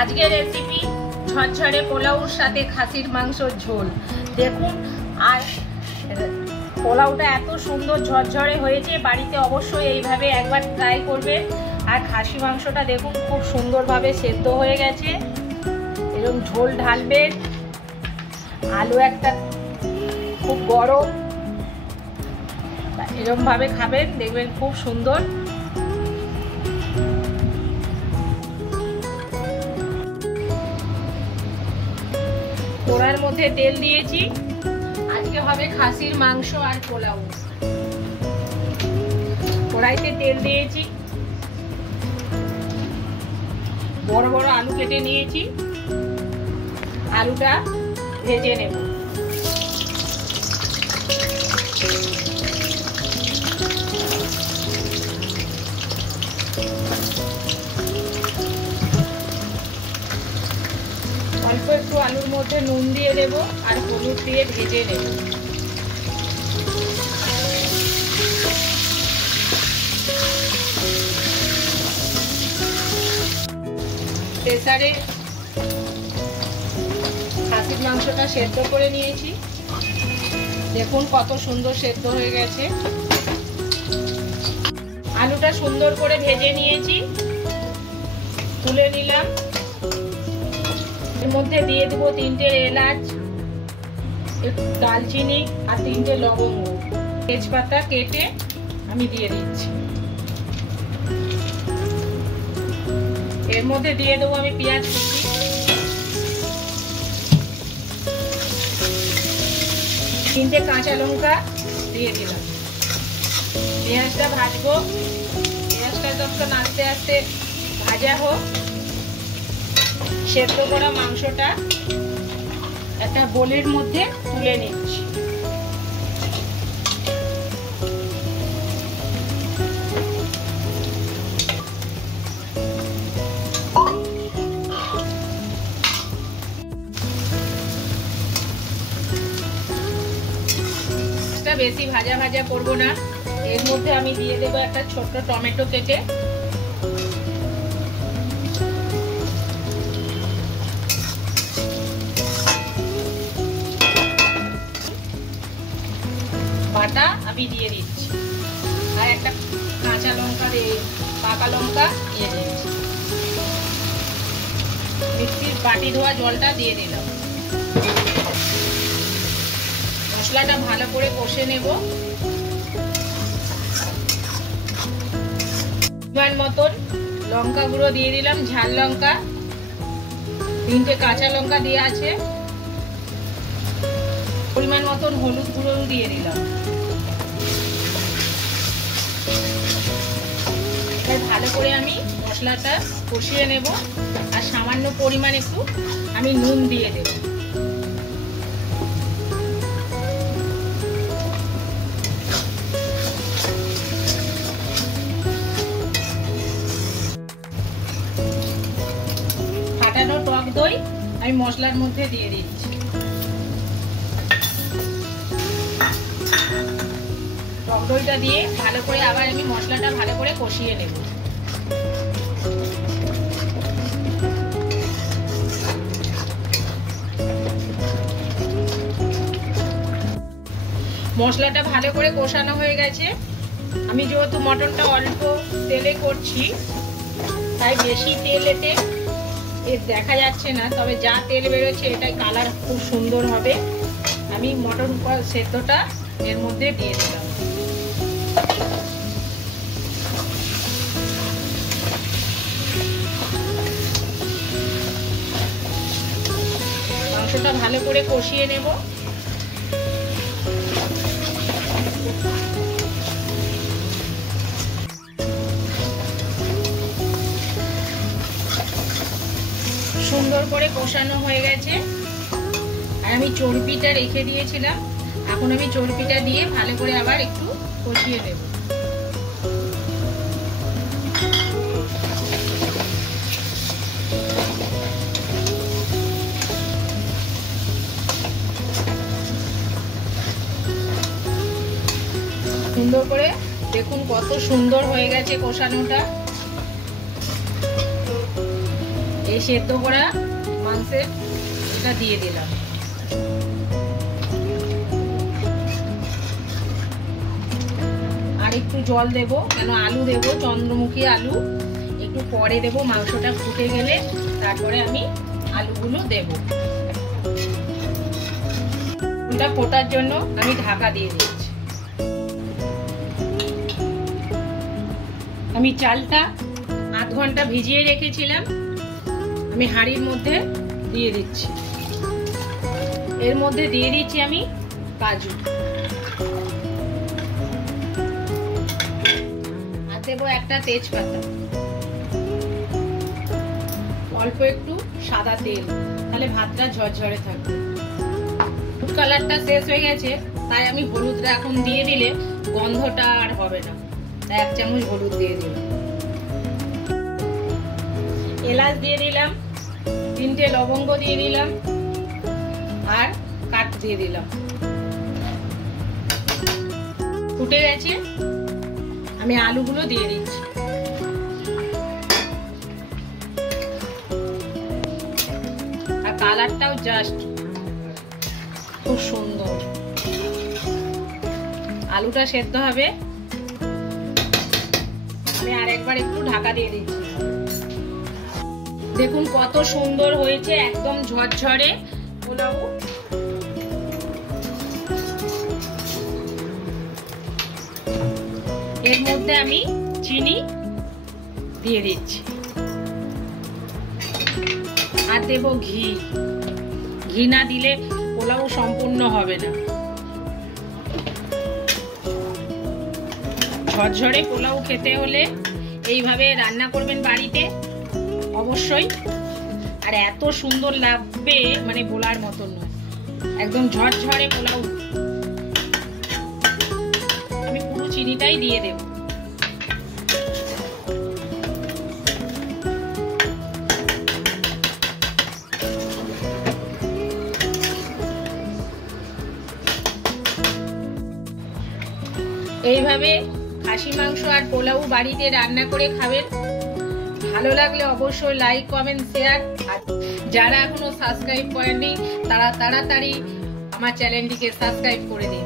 আজকের রেসিপি ঝরঝরে পোলাওর সাথে খাসির মাংসর ঝোল। দেখুন, আর পোলাওটা এত সুন্দর ঝরঝরে হয়েছে, বাড়িতে অবশ্যই এইভাবে একবার ট্রাই করবেন। আর খাসি মাংসটা দেখুন খুব সুন্দরভাবে সেদ্ধ হয়ে গেছে। এরকম ঝোল ঢালবেন, আলু একটা খুব গরম, এরকমভাবে খাবেন, দেখবেন খুব সুন্দর। কড়ার মধ্যে তেল দিয়েছি, আজকে হবে খাসির মাংস আর পোলাও। কড়াইতে তেল দিয়েছি, বড় বড় আলু কেটে নিয়েছি, আলুটা ভেজে নেব। অল্প একটু আলুর মধ্যে নুন দিয়ে দেব আর হলুদ দিয়ে ভেজে নেব। প্রেসারে খাসির মাংসটা সেদ্ধ করে নিয়েছি, দেখুন কত সুন্দর সেদ্ধ হয়ে গেছে। আলুটা সুন্দর করে ভেজে নিয়েছি, তুলে নিলাম। এর মধ্যে দিয়ে দেব 3টে এলাচ, দালচিনি আর 3টে লবঙ্গ, তেজপাতা কেটে আমি দিয়ে দিচ্ছি। এর মধ্যে দিয়ে দেবো আমি পেঁয়াজ কুচি, 3টে কাঁচা লঙ্কা দিয়ে দিলাম। পেঁয়াজটা ভাজবো, পেঁয়াজটা যখন আস্তে আস্তে ভাজা হোক, সেদ্ধ করা মাংসটা একটা বোলের মধ্যে তুলে নিচ্ছি। বেশি ভাজা ভাজা করব না, এর মধ্যে আমি দিয়ে দেবো একটা ছোট্ট টমেটো কেটে। বাটা আমি দিয়ে দিচ্ছি, আর একটা কাঁচা লঙ্কা পাকা লঙ্কা দিয়ে দিচ্ছি। মিক্সির বাটি ধোয়া জলটা দিয়ে দিলাম। মশলাটা ভালো করে কষে নেব। পরিমাণ মতন লঙ্কা গুঁড়ো দিয়ে দিলাম, ঝাল লঙ্কা, 3টে কাঁচা লঙ্কা দিয়ে আছে, পরিমাণ মতন হলুদ গুঁড়ো দিয়ে দিলাম। ভালো করে আমি মশলাটা কষিয়ে নেব, আর সামান্য পরিমাণ একটু আমি নুন দিয়ে দেব। ফাটানো টক দই আমি মশলার মধ্যে দিয়ে দিচ্ছি। টক দইটা দিয়ে ভালো করে আবার আমি মশলাটা ভালো করে কষিয়ে নেব। মশলাটা ভালো করে কষানো হয়ে গেছে। আমি যেহেতু মটনটা অল্প তেলে করছি, তাই বেশি তেল এতে দেখা যাচ্ছে না, তবে যা তেল বেরোচ্ছে এটাই কালার খুব সুন্দর হবে। আমি মটন সেদ্ধটা এর মধ্যে দিয়ে দিলাম। মাংসটা ভালো করে কষিয়ে নেব। সুন্দর করে কষানো হয়ে গেছে, আর আমি চর্বিটা রেখে দিয়েছিলাম, এখন আমি চর্বিটা দিয়ে ভালো করে আবার একটু কষিয়ে নেব। সুন্দর করে দেখুন কত সুন্দর হয়ে গেছে কষানোটা। এই সেদ্ধ করা মাংসের এটা দিয়ে দিলাম। আর একটু জল দেব, কেন আলু দেব, চন্দ্রমুখী আলু একটু পরে দেব, মাংসটা ফুটে গেলে তারপরে আমি আলুগুলো দেব। ওটা ফোটার জন্য আমি ঢাকা দিয়ে দিচ্ছি। আমি চালটা আধ ঘন্টা ভিজিয়ে রেখেছিলাম, আমি হাঁড়ির মধ্যে দিয়ে দিচ্ছি। এর মধ্যে দিয়ে দিচ্ছি আমি কাজু, আর দেবো একটা তেজপাতা, অল্প একটু সাদা তেল, তাহলে ভাতটা ঝরঝরে থাকবে। ফুড কালারটা শেষ হয়ে গেছে, তাই আমি হলুদটা এখন দিয়ে দিলে গন্ধটা আর হবে না, তাই 1 চামচ হলুদ দিয়ে দিলাম। এলাচ দিয়ে দিলাম, 3টে লবঙ্গ দিয়ে দিলাম, আর কাঠ দিয়ে দিলাম। ফুটে গেছে, আমি আলুগুলো দিয়ে দিচ্ছি। আর কালারটাও জাস্ট খুব সুন্দর। আলুটা সেদ্ধ হবে, আমি আরেকবার একটু ঢাকা দিয়ে দিচ্ছি। দেখুন কত সুন্দর হয়েছে, একদম ঝরঝরে পোলাও। এর মধ্যে আমি চিনি দিয়ে দিচ্ছি, আর দেব ঘি। ঘি না দিলে পোলাও সম্পূর্ণ হবে না। ঝরঝরে পোলাও খেতে হলে এইভাবে রান্না করবেন বাড়িতে অবশ্যই, আর এত সুন্দর লাগবে মানে বলার মতন নয়, একদম ঝরঝরে পোলাও। আমি পুরো চিনিটাই দিয়ে দেব। এইভাবে খাসি মাংস আর পোলাও বাড়িতে রান্না করে খাবেন। ভালো লাগলে অবশ্যই লাইক, কমেন্ট, শেয়ার। আর যারা এখনো সাবস্ক্রাইব করেননি তারা তাড়াতাড়ি আমার চ্যানেলটিকে সাবস্ক্রাইব করে দিন।